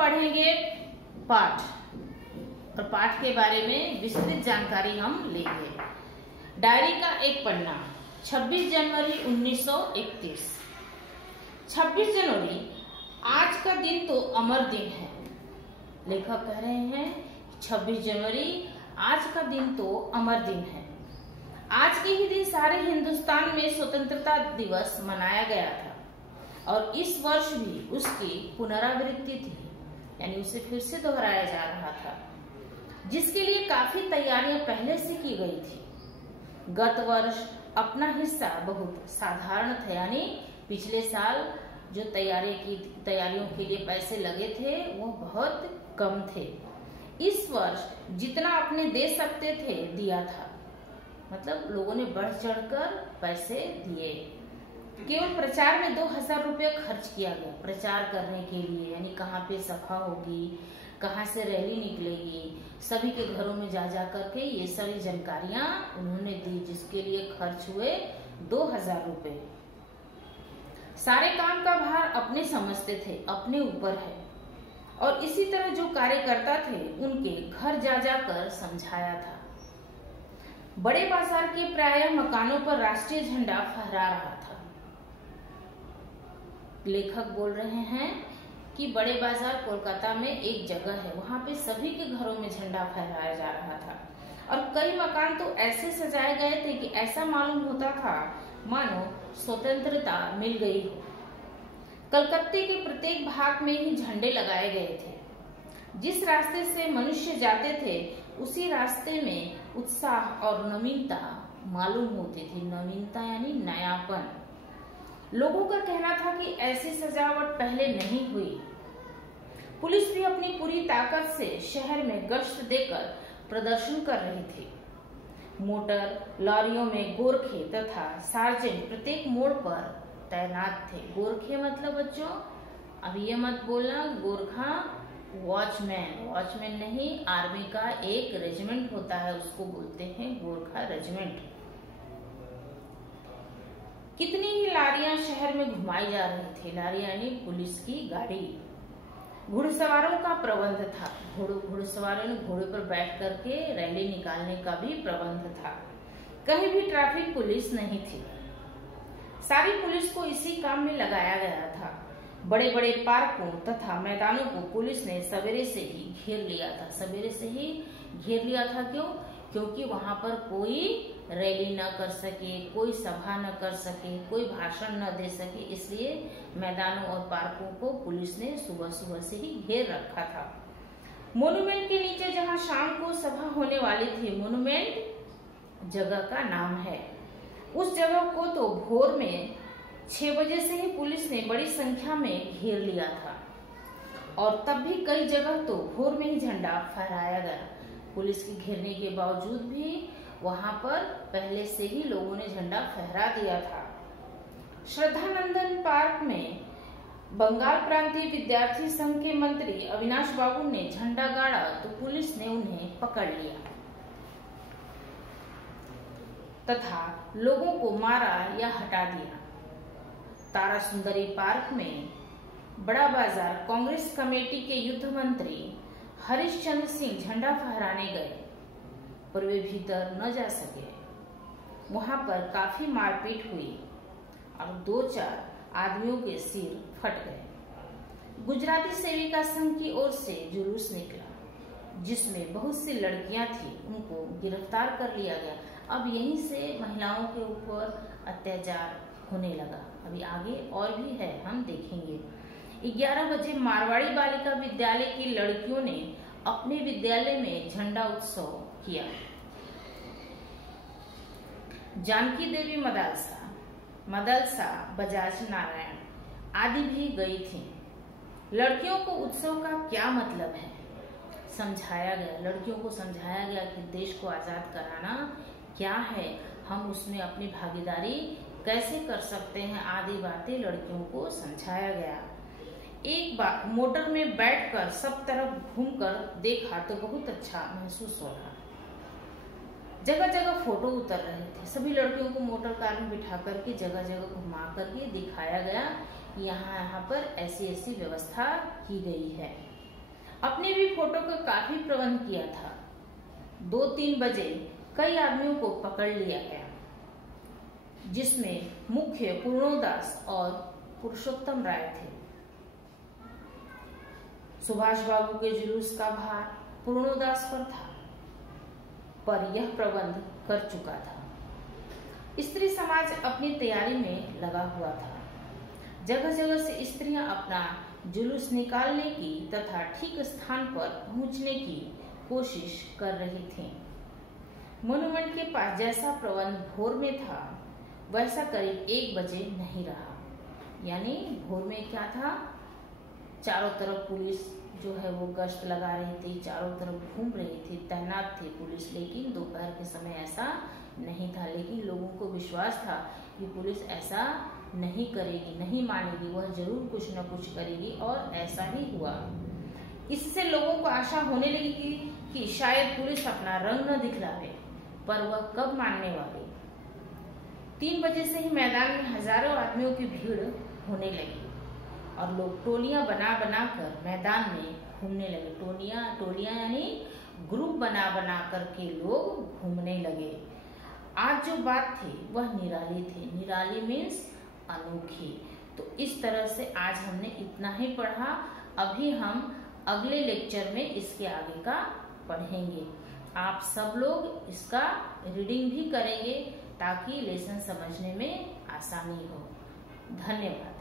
पढ़ेंगे पाठ, और पाठ के बारे में विस्तृत जानकारी हम लेंगे। डायरी का एक पन्ना, 26 जनवरी 1931। 26 जनवरी आज का दिन तो अमर दिन है। लेखक कह रहे हैं 26 जनवरी आज का दिन तो अमर दिन है। आज के ही दिन सारे हिंदुस्तान में स्वतंत्रता दिवस मनाया गया था और इस वर्ष भी उसकी पुनरावृत्ति थी, यानी उसे फिर से दोहराया जा रहा था, जिसके लिए काफी तैयारियां पहले से की गई थी। गत वर्ष अपना हिस्सा बहुत साधारण था, यानी पिछले साल जो तैयारियों के लिए पैसे लगे थे वो बहुत कम थे। इस वर्ष जितना अपने दे सकते थे दिया था, मतलब लोगों ने बढ़ चढ़कर पैसे दिए। केवल प्रचार में 2000 रुपये खर्च किया गया प्रचार करने के लिए, यानी कहाँ पे सभा होगी, कहाँ से रैली निकलेगी, सभी के घरों में जा जा करके ये सारी जानकारियां उन्होंने दी, जिसके लिए खर्च हुए 2000 रुपये। सारे काम का भार अपने समझते थे, अपने ऊपर है, और इसी तरह जो कार्यकर्ता थे उनके घर जा जाकर समझाया था। बड़े बाजार के प्रायः मकानों पर राष्ट्रीय झंडा फहरा रहा था। लेखक बोल रहे हैं कि बड़े बाजार कोलकाता में एक जगह है, वहां पे सभी के घरों में झंडा फहराया जा रहा था, और कई मकान तो ऐसे सजाए गए थे कि ऐसा मालूम होता था मानो स्वतंत्रता मिल गई हो। कलकत्ते के प्रत्येक भाग में ही झंडे लगाए गए थे। जिस रास्ते से मनुष्य जाते थे उसी रास्ते में उत्साह और नवीनता मालूम होती थी। नवीनता यानी नयापन। लोगों का कहना था कि ऐसी सजावट पहले नहीं हुई। पुलिस भी अपनी पूरी ताकत से शहर में गश्त देकर प्रदर्शन कर रही थी। मोटर लॉरियों में गोरखे तथा सार्जेंट प्रत्येक मोड़ पर तैनात थे। गोरखे मतलब बच्चों, अभी ये मत बोलना गोरखा वॉचमैन, वॉचमैन नहीं, आर्मी का एक रेजिमेंट होता है, उसको बोलते हैं गोरखा रेजिमेंट। कितनी ही लारियां शहर में घुमाई जा रही थी। लारियां यानी पुलिस की गाड़ी। घुड़सवारों का प्रबंध था। घुड़सवारों ने घोड़े पर बैठ करके रैली निकालने का भी प्रबंध था। कहीं भी ट्रैफिक पुलिस नहीं थी। सारी पुलिस को इसी काम में लगाया गया था। बड़े बड़े पार्कों तथा मैदानों को पुलिस ने सवेरे से ही घेर लिया था। सवेरे से ही घेर लिया था क्यों? क्योंकि वहां पर कोई रैली न कर सके, कोई सभा न कर सके, कोई भाषण न दे सके, इसलिए मैदानों और पार्कों को पुलिस ने सुबह सुबह से ही घेर रखा था। मोन्यूमेंट के नीचे जहां शाम को सभा होने वाली थी, मोन्यूमेंट जगह का नाम है, उस जगह को तो भोर में 6 बजे से ही पुलिस ने बड़ी संख्या में घेर लिया था, और तब भी कई जगह तो भोर में ही झंडा फहराया गया। पुलिस के घेरने के बावजूद भी वहां पर पहले से ही लोगों ने झंडा फहरा दिया था। श्रद्धानंदन पार्क में बंगाल प्रांतीय विद्यार्थी संघ के मंत्री अविनाश बाबू ने झंडा गाड़ा तो पुलिस ने उन्हें पकड़ लिया तथा लोगों को मारा या हटा दिया। तारा सुंदरी पार्क में बड़ा बाजार कांग्रेस कमेटी के युद्ध मंत्री हरिश्चंद्र सिंह झंडा फहराने गए, पर वे भीतर न जा सके। वहां पर काफी मारपीट हुई और 2-4 आदमियों के सिर फट गए। गुजराती सेविका संघ की ओर से जुलूस निकला, जिसमें बहुत सी लड़कियां थी, उनको गिरफ्तार कर लिया गया। अब यहीं से महिलाओं के ऊपर अत्याचार होने लगा। अभी आगे और भी है, हम देखेंगे। 11 बजे मारवाड़ी बालिका विद्यालय की लड़कियों ने अपने विद्यालय में झंडा उत्सव किया। जानकी देवी मदलसा बजाज नारायण आदि भी गई थी। लड़कियों को उत्सव का क्या मतलब है समझाया गया। लड़कियों को समझाया गया कि देश को आजाद कराना क्या है, हम उसमें अपनी भागीदारी कैसे कर सकते हैं, आदि बातें लड़कियों को समझाया गया। एक बार मोटर में बैठकर सब तरफ घूमकर देखा तो बहुत अच्छा महसूस हो रहा। जगह जगह फोटो उतर रहे थे। सभी लड़कियों को मोटर कार में बिठा करके जगह जगह घुमा करके दिखाया गया, यहाँ पर ऐसी ऐसी व्यवस्था की गई है। अपने भी फोटो का काफी प्रबंध किया था। 2-3 बजे कई आदमियों को पकड़ लिया गया, जिसमें मुख्य पूर्णोदास और पुरुषोत्तम राय थे। सुभाष बाबू के जुलूस का भार पूर्णोदास पर था, पर यह प्रबंध कर चुका था। स्त्री समाज अपनी तैयारी में लगा हुआ था। जगह जगह से स्त्रियां अपना जुलूस निकालने की तथा ठीक स्थान पर पहुंचने की कोशिश कर रही थीं। मोन्यूमेंट के पास जैसा प्रबंध भोर में था, वैसा करीब 1 बजे नहीं रहा। यानी भोर में क्या था, चारों तरफ पुलिस जो है वो गश्त लगा रही थी, चारों तरफ घूम रही थी, तैनात थी पुलिस। लेकिन दोपहर के समय ऐसा नहीं था। लेकिन लोगों को विश्वास था कि पुलिस ऐसा नहीं करेगी, नहीं मानेगी, वह जरूर कुछ न कुछ करेगी, और ऐसा ही हुआ। इससे लोगों को आशा होने लगी कि शायद पुलिस अपना रंग न दिखलावे, पर वह कब मानने वाली। 3 बजे से ही मैदान में हजारों आदमियों की भीड़ होने लगी और लोग टोलियां बना बना कर मैदान में घूमने लगे। टोलियां यानी ग्रुप बना बना करके लोग घूमने लगे। आज जो बात थी वह निराली थी। निराली मीन्स अनोखी। तो इस तरह से आज हमने इतना ही पढ़ा। अभी हम अगले लेक्चर में इसके आगे का पढ़ेंगे। आप सब लोग इसका रीडिंग भी करेंगे ताकि लेसन समझने में आसानी हो। धन्यवाद।